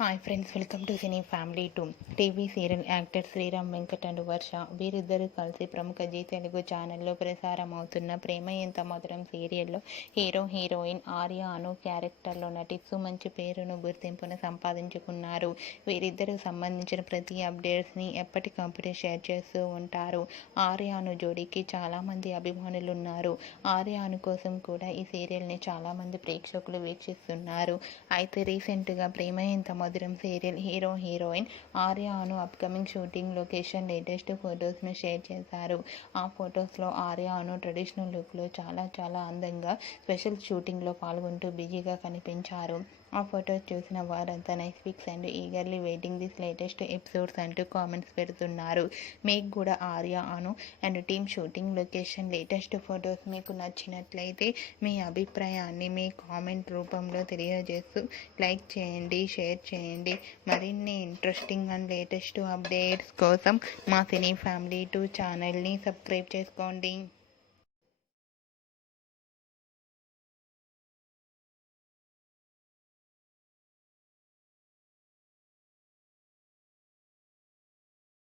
Hi friends, welcome to cine family two. TV serial actor Sriram Venkat and Varsha వీరిద్దరూ కలిసి ప్రముఖ G Telugu ఛానల్లో ప్రసారం అవుతున్న ప్రేమ ఎంత మధురం సీరియల్లో హీరో హీరోయిన్ ఆర్య అను క్యారెక్టర్లో నటిస్తూ మంచి పేరును గుర్తింపును సంపాదించుకున్నారు. వీరిద్దరికి సంబంధించిన ప్రతి అప్డేట్స్ని ఎప్పటికప్పుడు షేర్ చేస్తూ ఉంటారు. ఆర్య అను జోడీకి చాలామంది అభిమానులు ఉన్నారు. ఆర్య అను కోసం కూడా ఈ సీరియల్ని చాలామంది ప్రేక్షకులు వీక్షిస్తున్నారు. అయితే రీసెంట్గా Prema Entha Madhuram serial hero heroine Arya Anu upcoming shooting location latest ఫొటోస్ను షేర్ చేశారు. ఆ ఫొటోస్లో ఆర్య అను ట్రెడిషనల్ లుక్లో చాలా అందంగా స్పెషల్ షూటింగ్లో పాల్గొంటూ బిజీగా కనిపించారు. ఆ ఫొటోస్ చూసిన వారంతా nice pics and eagerly waiting this latest episodes అంటూ కామెంట్స్ పెడుతున్నారు. మీకు కూడా Arya Anu and team shooting location latest photos మీకు నచ్చినట్లయితే మీ అభిప్రాయాన్ని మీ కామెంట్ రూపంలో తెలియజేస్తూ లైక్ చేయండి, షేర్ చేయండి. మరిన్ని ఇంట్రెస్టింగ్ అండ్ లేటెస్ట్ అప్డేట్స్ కోసం మా సినీ ఫ్యామిలీ 2 ఛానల్ని సబ్స్క్రైబ్ చేసుకోండి.